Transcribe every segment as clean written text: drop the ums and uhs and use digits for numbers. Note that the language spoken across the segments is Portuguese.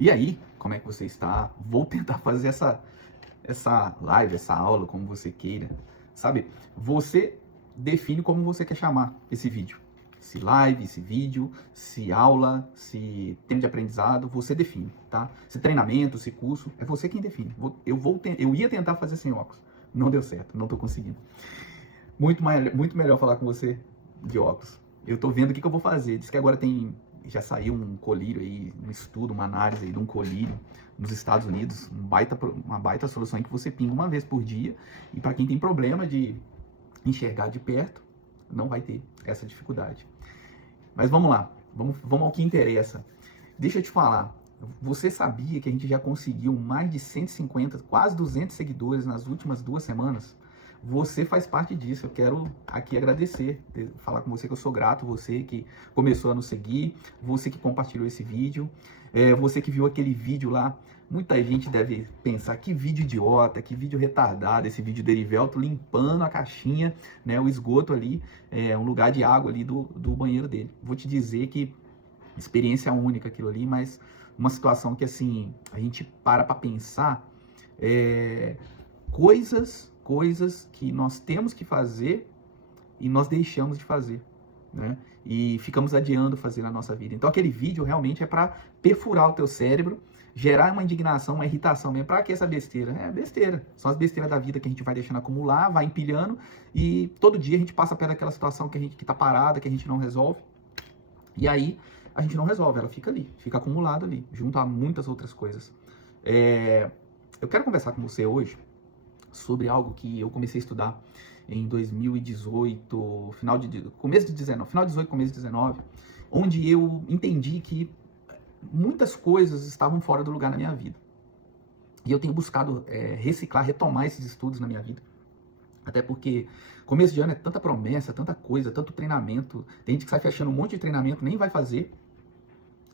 E aí, como é que você está? Vou tentar fazer essa live, essa aula, como você queira. Sabe, você define como você quer chamar esse vídeo. Se live, se vídeo, se aula, se tempo de aprendizado, você define, tá? Se treinamento, se curso, é você quem define. Eu ia tentar fazer sem óculos, não deu certo, não tô conseguindo. Muito melhor falar com você de óculos. Eu tô vendo o que eu vou fazer. Diz que agora já saiu um colírio aí, um estudo, uma análise aí de um colírio nos Estados Unidos, uma baita solução em que você pinga uma vez por dia. E para quem tem problema de enxergar de perto, não vai ter essa dificuldade. Mas vamos lá, vamos ao que interessa. Deixa eu te falar, você sabia que a gente já conseguiu mais de 150, quase 200 seguidores nas últimas 2 semanas? Você faz parte disso, eu quero aqui agradecer, falar com você que eu sou grato, você que começou a nos seguir, você que compartilhou esse vídeo, você que viu aquele vídeo lá. Muita gente deve pensar, que vídeo idiota, que vídeo retardado, esse vídeo do Erivelto limpando a caixinha, né, o esgoto ali, um lugar de água ali do banheiro dele. Vou te dizer que experiência única aquilo ali, mas uma situação que assim, a gente para pensar, coisas que nós temos que fazer e nós deixamos de fazer, né? E ficamos adiando fazer na nossa vida. Então aquele vídeo realmente é para perfurar o teu cérebro, gerar uma indignação, uma irritação mesmo. Para que essa besteira? É besteira. São as besteiras da vida que a gente vai deixando acumular, vai empilhando e todo dia a gente passa perto daquela situação que tá parada, que a gente não resolve. E aí a gente não resolve, ela fica ali, fica acumulada ali, junto a muitas outras coisas. Eu quero conversar com você hoje sobre algo que eu comecei a estudar em 2018, começo de 19, final de 18, começo de 19, onde eu entendi que muitas coisas estavam fora do lugar na minha vida. E eu tenho buscado reciclar, retomar esses estudos na minha vida. Até porque começo de ano é tanta promessa, tanta coisa, tanto treinamento. Tem gente que sai fechando um monte de treinamento, nem vai fazer.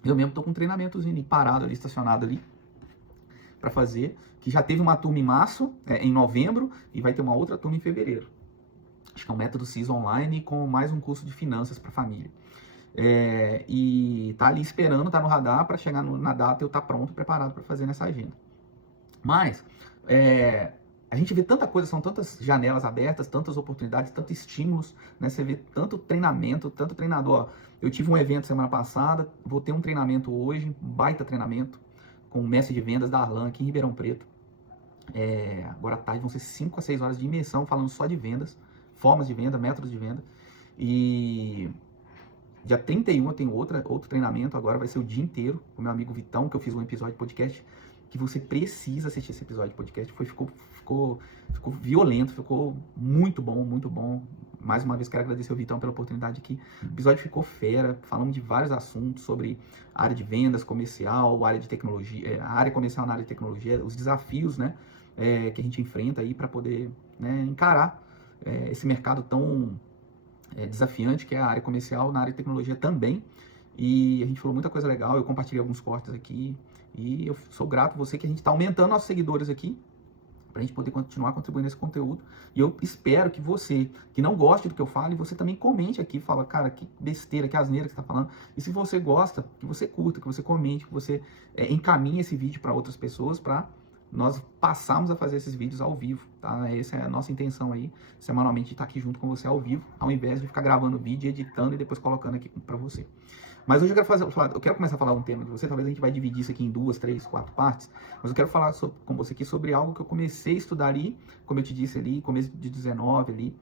Eu mesmo tô com um treinamentozinho parado ali, estacionado ali, para fazer, que já teve uma turma em março, em novembro, e vai ter uma outra turma em fevereiro. Acho que é um método CIS online com mais um curso de finanças para família. E tá ali esperando, tá no radar para chegar na data eu tá pronto, preparado para fazer nessa agenda. Mas a gente vê tanta coisa, são tantas janelas abertas, tantas oportunidades, tantos estímulos, né? Você vê tanto treinamento, tanto treinador. Ó, eu tive um evento semana passada, vou ter um treinamento hoje, um baita treinamento, com o mestre de vendas da Arlan aqui em Ribeirão Preto. Agora à tarde vão ser 5 a 6 horas de imersão falando só de vendas, formas de venda, métodos de venda. E dia 31 eu tenho outro treinamento, agora vai ser o dia inteiro, com o meu amigo Vitão, que eu fiz um episódio de podcast, que você precisa assistir esse episódio de podcast, ficou violento, ficou muito bom, muito bom. Mais uma vez quero agradecer ao Vitão pela oportunidade aqui. O episódio ficou fera, falamos de vários assuntos sobre a área de vendas, comercial, área de tecnologia, a área comercial na área de tecnologia, os desafios, né, que a gente enfrenta aí para poder, né, encarar esse mercado tão desafiante que é a área comercial na área de tecnologia também. E a gente falou muita coisa legal, eu compartilhei alguns cortes aqui e eu sou grato a você que a gente está aumentando nossos seguidores aqui para a gente poder continuar contribuindo nesse conteúdo. E eu espero que você, que não goste do que eu falo, você também comente aqui, fala, cara, que besteira, que asneira que você está falando. E se você gosta, que você curta, que você comente, que você encaminhe esse vídeo para outras pessoas, para nós passarmos a fazer esses vídeos ao vivo, tá? Essa é a nossa intenção aí, semanalmente estar aqui junto com você ao vivo, ao invés de ficar gravando vídeo, editando e depois colocando aqui para você. Mas hoje eu quero começar a falar um tema de você, talvez a gente vai dividir isso aqui em 2, 3, 4 partes, mas eu quero falar com você aqui sobre algo que eu comecei a estudar ali, como eu te disse ali, começo de 19 ali,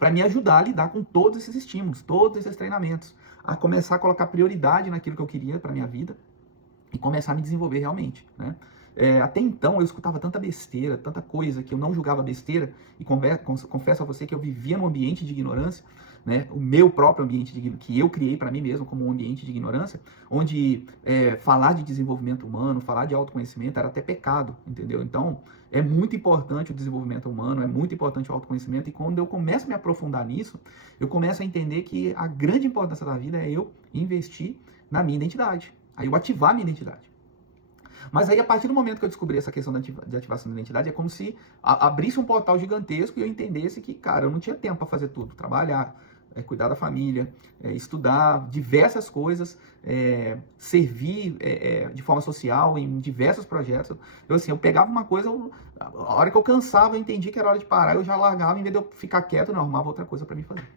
para me ajudar a lidar com todos esses estímulos, todos esses treinamentos, a começar a colocar prioridade naquilo que eu queria para minha vida e começar a me desenvolver realmente, né? Até então eu escutava tanta besteira, tanta coisa que eu não julgava besteira, e confesso a você que eu vivia num ambiente de ignorância, né? O meu próprio ambiente que eu criei para mim mesmo como um ambiente de ignorância, onde falar de desenvolvimento humano, falar de autoconhecimento era até pecado, entendeu? Então é muito importante o desenvolvimento humano, é muito importante o autoconhecimento, e quando eu começo a me aprofundar nisso, eu começo a entender que a grande importância da vida é eu investir na minha identidade, aí eu ativar a minha identidade. Mas aí, a partir do momento que eu descobri essa questão de ativação da identidade, é como se abrisse um portal gigantesco e eu entendesse que, cara, eu não tinha tempo para fazer tudo. Trabalhar, cuidar da família, estudar diversas coisas, servir de forma social em diversos projetos. Eu pegava uma coisa, a hora que eu cansava, eu entendi que era hora de parar, eu já largava, em vez de eu ficar quieto, eu arrumava outra coisa para mim fazer.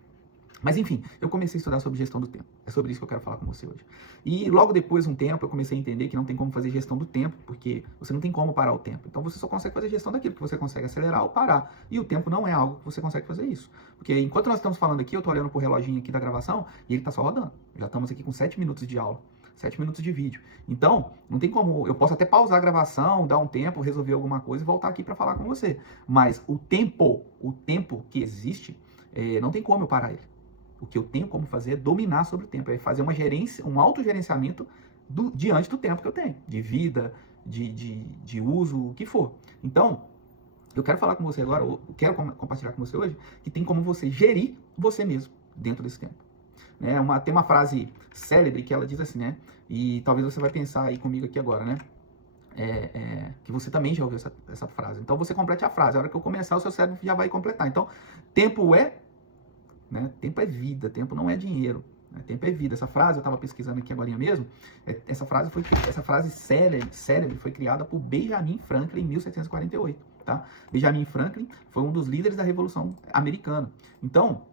Mas enfim, eu comecei a estudar sobre gestão do tempo. É sobre isso que eu quero falar com você hoje. E logo depois de um tempo, eu comecei a entender que não tem como fazer gestão do tempo, porque você não tem como parar o tempo. Então você só consegue fazer gestão daquilo que você consegue acelerar ou parar. E o tempo não é algo que você consegue fazer isso. Porque enquanto nós estamos falando aqui, eu estou olhando pro reloginho aqui da gravação e ele está só rodando. Já estamos aqui com 7 minutos de aula. 7 minutos de vídeo. Então, não tem como, eu posso até pausar a gravação, dar um tempo, resolver alguma coisa e voltar aqui para falar com você. Mas o tempo que existe, não tem como eu parar ele. O que eu tenho como fazer é dominar sobre o tempo, é fazer uma gerência, um autogerenciamento diante do tempo que eu tenho, de vida, de uso, o que for. Então, eu quero falar com você agora, eu quero compartilhar com você hoje, que tem como você gerir você mesmo dentro desse tempo. Tem uma frase célebre que ela diz assim, né? E talvez você vai pensar aí comigo aqui agora, né? Que você também já ouviu essa frase. Então você complete a frase. A hora que eu começar, o seu cérebro já vai completar. Então, tempo é tempo é vida, tempo não é dinheiro. Tempo é vida. Essa frase, eu estava pesquisando aqui agora mesmo, essa frase célebre foi criada por Benjamin Franklin em 1748. Tá? Benjamin Franklin foi um dos líderes da Revolução Americana. Então,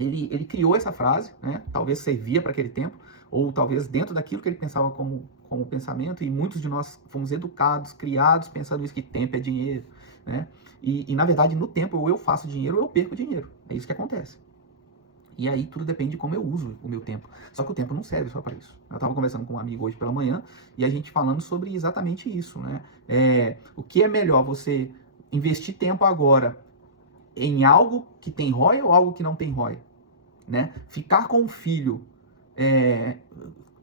ele criou essa frase, né? Talvez servia para aquele tempo, ou talvez dentro daquilo que ele pensava como pensamento, e muitos de nós fomos educados, criados, pensando isso, que tempo é dinheiro. Né? E na verdade, no tempo, ou eu faço dinheiro ou eu perco dinheiro. É isso que acontece. E aí tudo depende de como eu uso o meu tempo. Só que o tempo não serve só para isso. Eu estava conversando com um amigo hoje pela manhã e a gente falando sobre exatamente isso, né? O que é melhor, você investir tempo agora em algo que tem ROI ou algo que não tem ROI? Né? Ficar com o filho,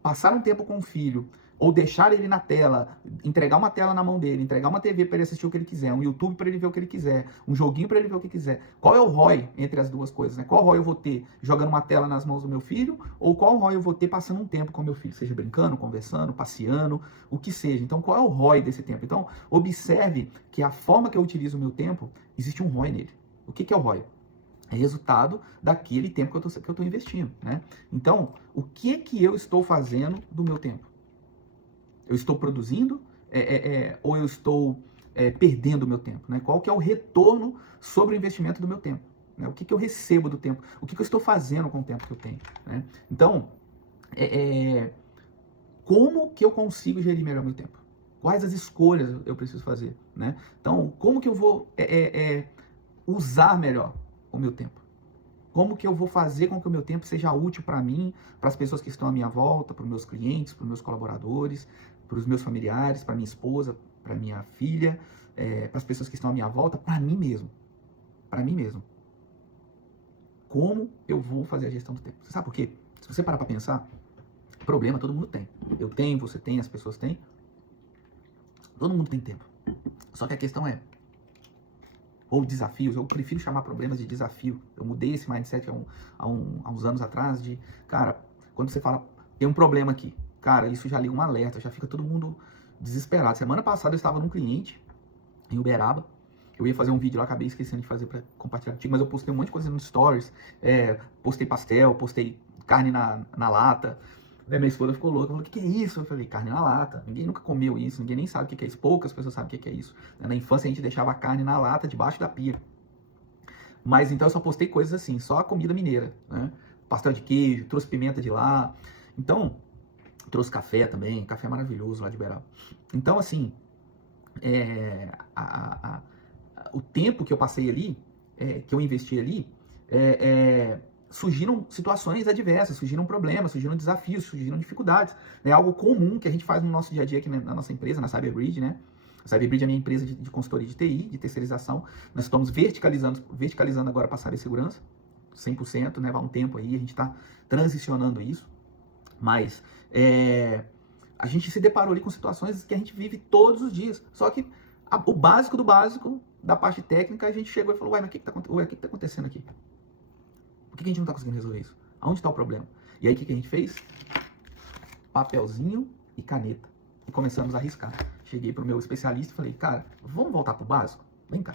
passar um tempo com o filho, ou deixar ele na tela, entregar uma tela na mão dele, entregar uma TV para ele assistir o que ele quiser, um YouTube para ele ver o que ele quiser, um joguinho para ele ver o que quiser. Qual é o ROI entre as duas coisas? Né? Qual ROI eu vou ter jogando uma tela nas mãos do meu filho, ou qual ROI eu vou ter passando um tempo com meu filho, seja brincando, conversando, passeando, o que seja. Então, qual é o ROI desse tempo? Então, observe que a forma que eu utilizo o meu tempo, existe um ROI nele. O que é o ROI? É resultado daquele tempo que eu estou investindo. Né? Então, o que eu estou fazendo do meu tempo? Eu estou produzindo ou eu estou perdendo o meu tempo? Né? Qual que é o retorno sobre o investimento do meu tempo? Né? O que eu recebo do tempo? O que eu estou fazendo com o tempo que eu tenho? Né? Então, como que eu consigo gerir melhor meu tempo? Quais as escolhas eu preciso fazer? Né? Então, como que eu vou usar melhor o meu tempo? Como que eu vou fazer com que o meu tempo seja útil para mim, para as pessoas que estão à minha volta, para os meus clientes, para os meus colaboradores, para os meus familiares, para minha esposa, para minha filha, para as pessoas que estão à minha volta, para mim mesmo. Para mim mesmo. Como eu vou fazer a gestão do tempo? Você sabe por quê? Se você parar para pensar, problema todo mundo tem. Eu tenho, você tem, as pessoas têm. Todo mundo tem tempo. Só que a questão ou desafios, eu prefiro chamar problemas de desafio. Eu mudei esse mindset há uns anos atrás de, cara, quando você fala, tem um problema aqui, cara, isso já liga um alerta, já fica todo mundo desesperado. Semana passada eu estava num cliente em Uberaba, eu ia fazer um vídeo lá, acabei esquecendo de fazer para compartilhar contigo, mas eu postei um monte de coisa nos stories, postei pastel, postei carne na lata. Minha esposa ficou louca, falou, o que é isso? Eu falei, carne na lata. Ninguém nunca comeu isso, ninguém nem sabe o que é isso. Poucas pessoas sabem o que é isso. Na infância a gente deixava a carne na lata, debaixo da pia. Mas então eu só postei coisas assim, só a comida mineira. Né? Pastel de queijo, trouxe pimenta de lá. Então, trouxe café também, café maravilhoso lá de Uberaba. Então, assim, o tempo que eu passei ali, que eu investi ali, surgiram situações adversas, surgiram problemas, surgiram desafios, surgiram dificuldades. É algo comum que a gente faz no nosso dia a dia aqui na nossa empresa, na Cyberbridge, né? A Cyberbridge é a minha empresa de consultoria de TI, de terceirização. Nós estamos verticalizando agora para a cibersegurança, 100%, né? Vai um tempo aí, a gente está transicionando isso. Mas a gente se deparou ali com situações que a gente vive todos os dias. Só que o básico do básico, da parte técnica, a gente chegou e falou, ué, mas o que está acontecendo aqui? Por que a gente não está conseguindo resolver isso? Aonde está o problema? E aí o que a gente fez? Papelzinho e caneta. E começamos a riscar. Cheguei para o meu especialista e falei, cara, vamos voltar para o básico? Vem cá.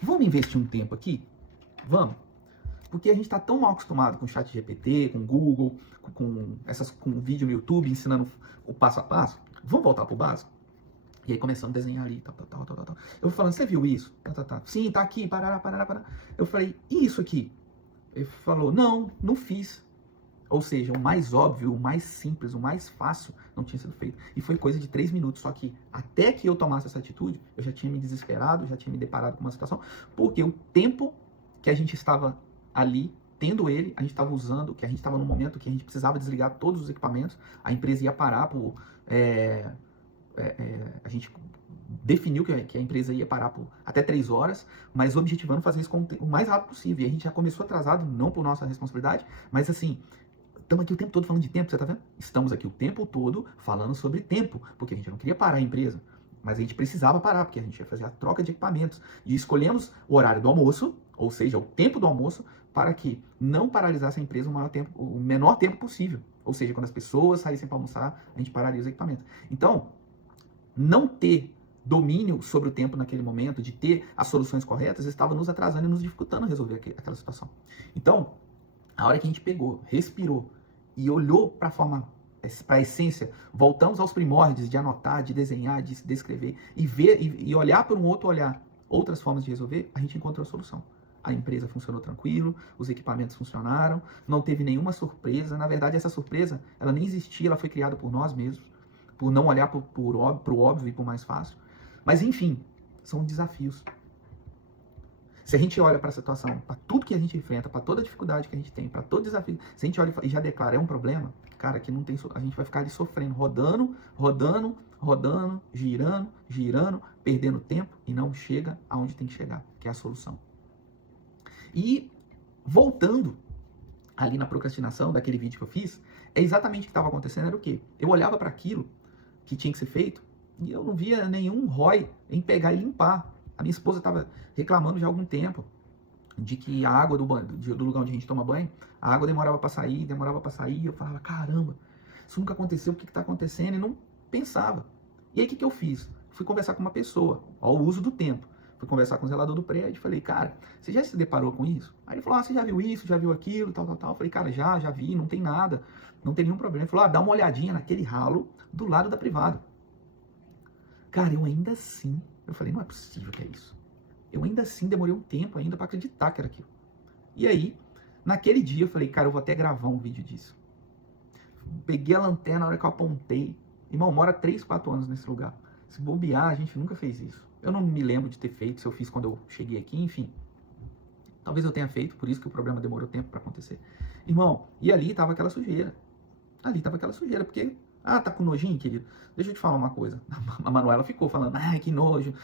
Vamos investir um tempo aqui? Vamos. Porque a gente está tão mal acostumado com o chat GPT, com o Google, com vídeo no YouTube ensinando o passo a passo. Vamos voltar pro básico? E aí começando a desenhar ali, tal. Eu falando, você viu isso? Sim, tá aqui, parará. Eu falei, e isso aqui? Ele falou, não fiz. Ou seja, o mais óbvio, o mais simples, o mais fácil não tinha sido feito. E foi coisa de 3 minutos. Só que até que eu tomasse essa atitude, eu já tinha me desesperado, já tinha me deparado com uma situação, porque o tempo que a gente estava ali, tendo ele, a gente estava usando, que a gente estava num momento que a gente precisava desligar todos os equipamentos, a empresa ia parar por... a gente definiu que a empresa ia parar por até 3 horas, mas objetivando fazer isso o mais rápido possível. E a gente já começou atrasado, não por nossa responsabilidade, mas assim, estamos aqui o tempo todo falando de tempo, você tá vendo? Estamos aqui o tempo todo falando sobre tempo, porque a gente não queria parar a empresa, mas a gente precisava parar, porque a gente ia fazer a troca de equipamentos. E escolhemos o horário do almoço, ou seja, o tempo do almoço, para que não paralisasse a empresa o menor tempo possível. Ou seja, quando as pessoas saíssem para almoçar, a gente paralisa os equipamentos. Então, não ter domínio sobre o tempo naquele momento, de ter as soluções corretas, estava nos atrasando e nos dificultando a resolver aquela situação. Então, a hora que a gente pegou, respirou e olhou para a essência, voltamos aos primórdios de anotar, de desenhar, de descrever e ver e olhar por um outro olhar, outras formas de resolver, a gente encontrou a solução. A empresa funcionou tranquilo, os equipamentos funcionaram, não teve nenhuma surpresa. Na verdade, essa surpresa, ela nem existia, ela foi criada por nós mesmos, por não olhar para o óbvio e para o mais fácil. Mas, enfim, são desafios. Se a gente olha para a situação, para tudo que a gente enfrenta, para toda a dificuldade que a gente tem, para todo desafio, se a gente olha e já declara, é um problema, cara, que não tem, a gente vai ficar ali sofrendo, rodando, girando, perdendo tempo e não chega aonde tem que chegar, que é a solução. E voltando ali na procrastinação daquele vídeo que eu fiz, é exatamente o que estava acontecendo, era o quê? Eu olhava para aquilo que tinha que ser feito e eu não via nenhum ROI em pegar e limpar. A minha esposa estava reclamando já há algum tempo de que a água do lugar onde a gente toma banho, a água demorava para sair, e eu falava, caramba, isso nunca aconteceu, o que está acontecendo? E não pensava. E aí o que eu fiz? Fui conversar com uma pessoa, ao uso do tempo. Fui conversar com o zelador do prédio e falei, cara, você já se deparou com isso? Aí ele falou, você já viu isso, já viu aquilo, tal. Eu falei, cara, já vi, não tem nada, não tem nenhum problema. Ele falou, dá uma olhadinha naquele ralo do lado da privada. Cara, eu ainda assim, eu falei, não é possível que é isso. Eu ainda assim demorei um tempo ainda para acreditar que era aquilo. E aí, naquele dia eu falei, cara, eu vou até gravar um vídeo disso. Peguei a lanterna na hora que eu apontei. Irmão, mora 3, 4 anos nesse lugar. Se bobear, a gente nunca fez isso. Eu não me lembro de ter feito, se eu fiz quando eu cheguei aqui, enfim. Talvez eu tenha feito, por isso que o problema demorou tempo para acontecer. Irmão, e ali tava aquela sujeira. Porque... tá com nojinho, querido? Deixa eu te falar uma coisa. A Manuela ficou falando, que nojo.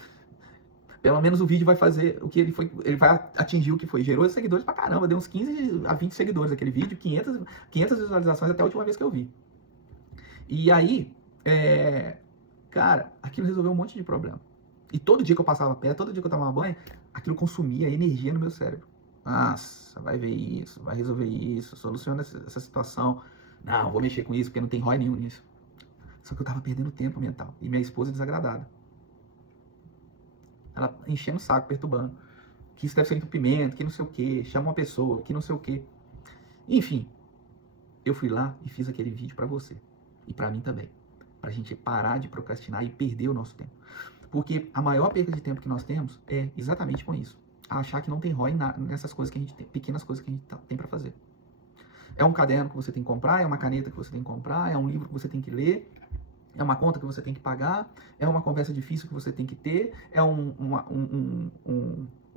Pelo menos o vídeo vai fazer o que ele vai atingir o que foi. Gerou seguidores pra caramba, deu uns 15 a 20 seguidores aquele vídeo, 500 visualizações até a última vez que eu vi. E aí, cara, aquilo resolveu um monte de problema. E todo dia que eu passava perto, todo dia que eu tomava banho, aquilo consumia energia no meu cérebro. Nossa, vai ver isso, vai resolver isso, soluciona essa situação. Não, vou mexer com isso porque não tem ROI nenhum nisso. Só que eu tava perdendo tempo mental. E minha esposa desagradada. Ela enchendo o saco, perturbando. Que isso deve ser entupimento, que não sei o que, chama uma pessoa, que não sei o que. Enfim, eu fui lá e fiz aquele vídeo pra você. E pra mim também. Pra gente parar de procrastinar e perder o nosso tempo. Porque a maior perda de tempo que nós temos é exatamente com isso. Achar que não tem ROI nessas coisas que a gente tem, pequenas coisas que a gente tem pra fazer. É um caderno que você tem que comprar, é uma caneta que você tem que comprar, é um livro que você tem que ler, é uma conta que você tem que pagar, é uma conversa difícil que você tem que ter, é um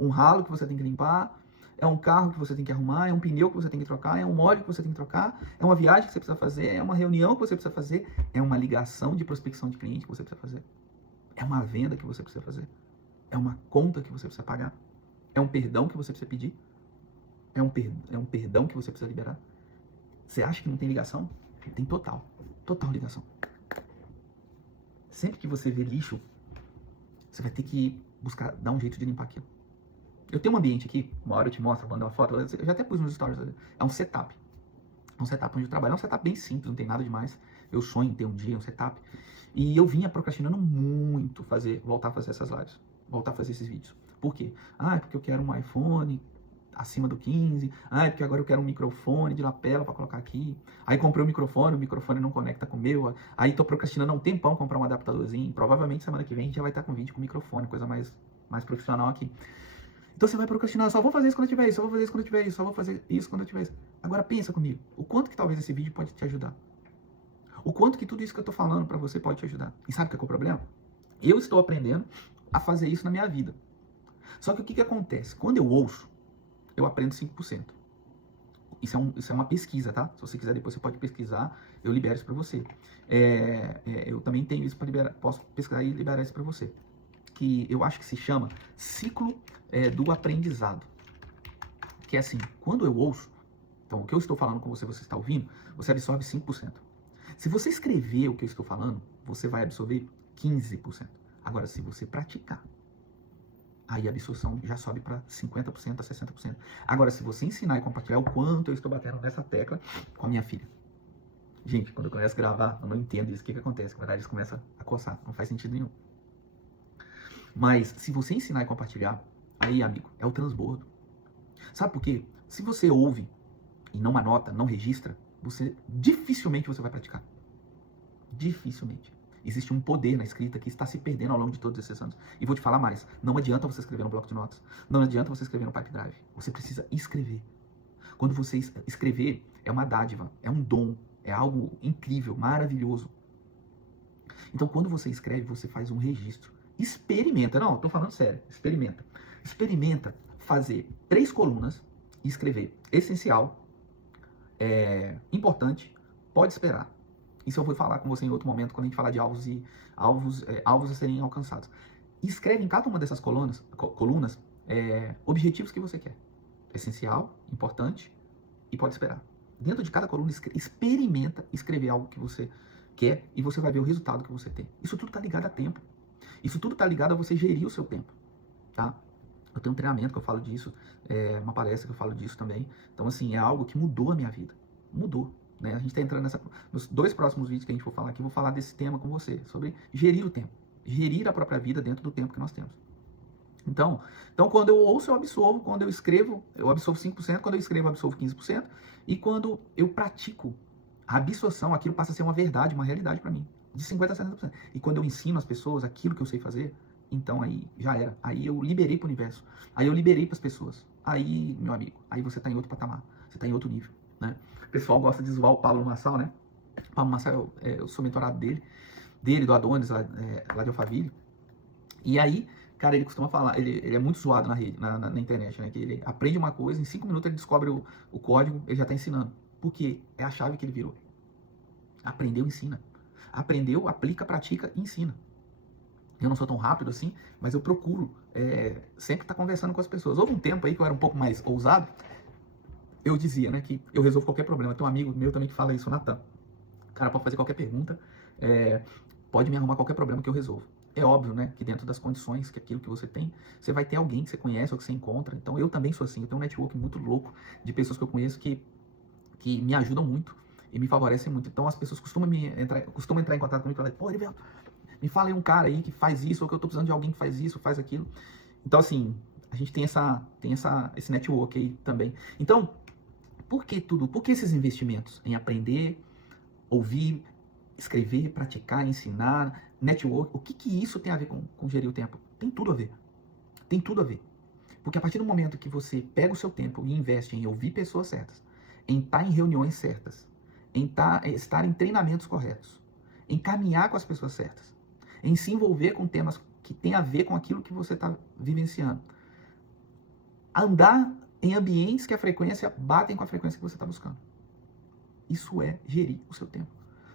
ralo que você tem que limpar, é um carro que você tem que arrumar, é um pneu que você tem que trocar, é um óleo que você tem que trocar, é uma viagem que você precisa fazer, é uma reunião que você precisa fazer, é uma ligação de prospecção de cliente que você precisa fazer, é uma venda que você precisa fazer, é uma conta que você precisa pagar, é um perdão que você precisa pedir, é um perdão que você precisa liberar. Você acha que não tem ligação? Tem total ligação. Sempre que você vê lixo, você vai ter que buscar, dar um jeito de limpar aquilo. Eu tenho um ambiente aqui, uma hora eu te mostro, mandei uma foto, eu já até pus nos stories ali. É um setup. É um setup onde eu trabalho. É um setup bem simples, não tem nada demais. Eu sonho em ter um dia um setup. E eu vinha procrastinando muito voltar a fazer essas lives. Voltar a fazer esses vídeos. Por quê? Porque eu quero um iPhone acima do 15. Ah, é porque agora eu quero um microfone de lapela para colocar aqui. Aí comprei o microfone não conecta com o meu. Aí tô procrastinando há um tempão comprar um adaptadorzinho. Provavelmente semana que vem a gente já vai estar com vídeo com microfone, coisa mais profissional aqui. Então você vai procrastinar, só vou fazer isso quando eu tiver isso, só vou fazer isso quando eu tiver isso, só vou fazer isso quando eu tiver isso. Agora pensa comigo, o quanto que talvez esse vídeo pode te ajudar? O quanto que tudo isso que eu tô falando para você pode te ajudar? E sabe o que é o problema? Eu estou aprendendo a fazer isso na minha vida. Só que o que acontece? Quando eu ouço, eu aprendo 5%. Isso é uma pesquisa, tá? Se você quiser depois você pode pesquisar, eu libero isso para você. Eu também tenho isso para liberar, posso pesquisar e liberar isso para você. Que eu acho que se chama ciclo do aprendizado. Que é assim, quando eu ouço, então o que eu estou falando com você, você está ouvindo, você absorve 5%. Se você escrever o que eu estou falando, você vai absorver 15%. Agora, se você praticar, aí a absorção já sobe para 50% a 60%. Agora, se você ensinar e compartilhar o quanto eu estou batendo nessa tecla com a minha filha. Gente, quando eu começo a gravar, eu não entendo isso. O que acontece? Na verdade, eles começam a coçar. Não faz sentido nenhum. Mas, se você ensinar e compartilhar, aí, amigo, é o transbordo. Sabe por quê? Se você ouve e não anota, não registra, dificilmente você vai praticar. Dificilmente. Existe um poder na escrita que está se perdendo ao longo de todos esses anos. E vou te falar mais. Não adianta você escrever no bloco de notas. Não adianta você escrever no Pipe Drive. Você precisa escrever. Quando você escrever, é uma dádiva, é um dom, é algo incrível, maravilhoso. Então, quando você escreve, você faz um registro. Experimenta. Não, estou falando sério. Experimenta. Experimenta fazer 3 colunas e escrever essencial, importante, pode esperar. Isso eu vou falar com você em outro momento, quando a gente falar de alvos a serem alcançados. Escreve em cada uma dessas colunas objetivos que você quer. Essencial, importante e pode esperar. Dentro de cada coluna, experimenta escrever algo que você quer e você vai ver o resultado que você tem. Isso tudo está ligado a tempo. Isso tudo está ligado a você gerir o seu tempo. Tá? Eu tenho um treinamento que eu falo disso, uma palestra que eu falo disso também. Então, assim, é algo que mudou a minha vida. Mudou. Né? A gente está entrando nos 2 próximos vídeos que a gente for falar aqui, eu vou falar desse tema com você, sobre gerir o tempo. Gerir a própria vida dentro do tempo que nós temos. Então quando eu ouço, eu absorvo. Quando eu escrevo, eu absorvo 5%. Quando eu escrevo, eu absorvo 15%. E quando eu pratico a absorção, aquilo passa a ser uma verdade, uma realidade para mim. De 50% a 60%. E quando eu ensino as pessoas aquilo que eu sei fazer, então aí já era. Aí eu liberei para o universo. Aí eu liberei para as pessoas. Aí, meu amigo, aí você está em outro patamar. Você está em outro nível. Né? O pessoal gosta de zoar o Pablo Marçal, né? O Pablo Marçal, eu sou mentorado dele, do Adonis, lá de Alphaville. E aí, cara, ele costuma falar, ele é muito zoado na rede, na internet, né? Que ele aprende uma coisa, em 5 minutos ele descobre o código, ele já está ensinando. Porque é a chave que ele virou. Aprendeu, ensina. Aprendeu, aplica, pratica e ensina. Eu não sou tão rápido assim, mas eu procuro sempre estar conversando com as pessoas. Houve um tempo aí que eu era um pouco mais ousado, eu dizia, né, que eu resolvo qualquer problema. Tem um amigo meu também que fala isso, o Natan. O cara pode fazer qualquer pergunta, pode me arrumar qualquer problema que eu resolvo. É óbvio, né, que dentro das condições, que aquilo que você tem, você vai ter alguém que você conhece ou que você encontra. Então eu também sou assim, eu tenho um network muito louco de pessoas que eu conheço que me ajudam muito e me favorecem muito. Então as pessoas costumam entrar em contato comigo e falar, pô, Erivelto, me fala aí um cara aí que faz isso, ou que eu tô precisando de alguém que faz isso, faz aquilo. Então assim, a gente tem esse network aí também. Então, por que esses investimentos em aprender, ouvir, escrever, praticar, ensinar, network? O que isso tem a ver com gerir o tempo? Tem tudo a ver. Tem tudo a ver. Porque a partir do momento que você pega o seu tempo e investe em ouvir pessoas certas, em estar em reuniões certas, em estar em treinamentos corretos, em caminhar com as pessoas certas, em se envolver com temas que tem a ver com aquilo que você está vivenciando, andar em ambientes que a frequência batem com a frequência que você está buscando. Isso é gerir o seu tempo.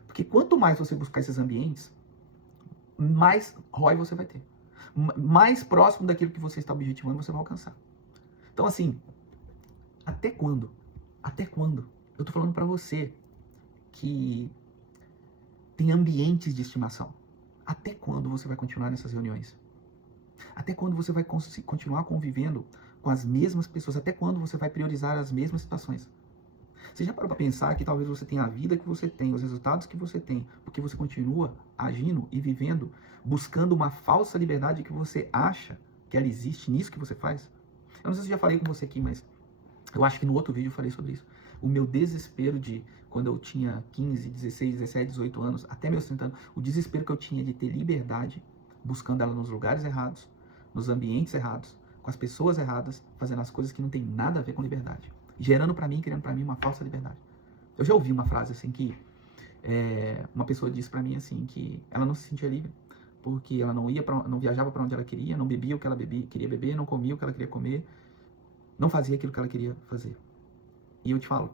Porque quanto mais você buscar esses ambientes, mais ROI você vai ter. Mais próximo daquilo que você está objetivando você vai alcançar. Então assim, até quando? Até quando? Eu estou falando para você que tem ambientes de estimação. Até quando você vai continuar nessas reuniões? Até quando você vai continuar convivendo com as mesmas pessoas? Até quando você vai priorizar as mesmas situações? Você já parou para pensar que talvez você tenha a vida que você tem, os resultados que você tem, porque você continua agindo e vivendo, buscando uma falsa liberdade que você acha que ela existe nisso que você faz? Eu não sei se eu já falei com você aqui, mas Eu acho que no outro vídeo eu falei sobre isso. O meu desespero de quando eu tinha 15, 16, 17, 18 anos, até meus 30 anos, o desespero que eu tinha de ter liberdade, buscando ela nos lugares errados, nos ambientes errados, com as pessoas erradas, fazendo as coisas que não tem nada a ver com liberdade. Gerando pra mim, criando pra mim uma falsa liberdade. Eu já ouvi uma frase assim que uma pessoa disse pra mim assim que ela não se sentia livre porque ela não viajava pra onde ela queria, não bebia o que ela queria beber, não comia o que ela queria comer, não fazia aquilo que ela queria fazer. E eu te falo,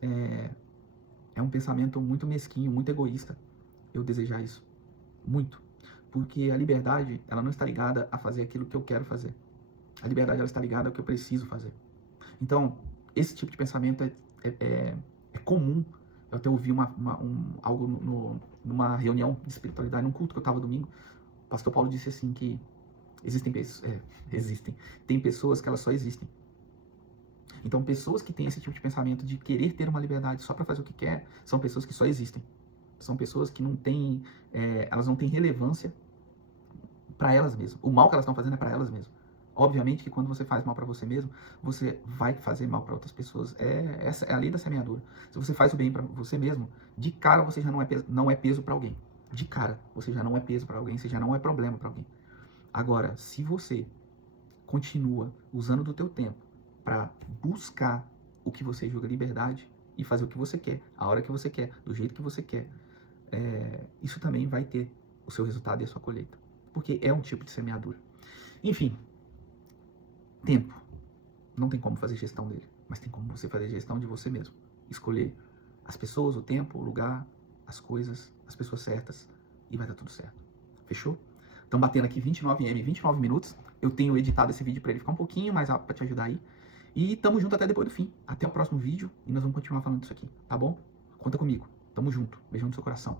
é um pensamento muito mesquinho, muito egoísta eu desejar isso. Muito. Porque a liberdade, ela não está ligada a fazer aquilo que eu quero fazer. A liberdade, ela está ligada ao que eu preciso fazer. Então, esse tipo de pensamento é comum. Eu até ouvi algo numa reunião de espiritualidade, num culto que eu estava domingo. O pastor Paulo disse assim que tem pessoas que elas só existem. Então, pessoas que têm esse tipo de pensamento de querer ter uma liberdade só para fazer o que quer, são pessoas que só existem. São pessoas que não têm, elas não têm relevância para elas mesmas. O mal que elas estão fazendo é para elas mesmas. Obviamente que quando você faz mal para você mesmo, você vai fazer mal para outras pessoas. Essa é a lei da semeadura. Se você faz o bem para você mesmo, de cara você já não é peso para alguém. De cara você já não é peso para alguém, você já não é problema para alguém. Agora, se você continua usando do teu tempo para buscar o que você julga liberdade e fazer o que você quer, a hora que você quer, do jeito que você quer, isso também vai ter o seu resultado e a sua colheita. Porque é um tipo de semeadura. Enfim, tempo. Não tem como fazer gestão dele, mas tem como você fazer gestão de você mesmo. Escolher as pessoas, o tempo, o lugar, as coisas, as pessoas certas e vai dar tudo certo. Fechou? Estão batendo aqui 29 minutos. Eu tenho editado esse vídeo para ele ficar um pouquinho mais rápido para te ajudar aí. E tamo junto até depois do fim. Até o próximo vídeo e nós vamos continuar falando disso aqui, tá bom? Conta comigo. Tamo junto. Beijão no seu coração.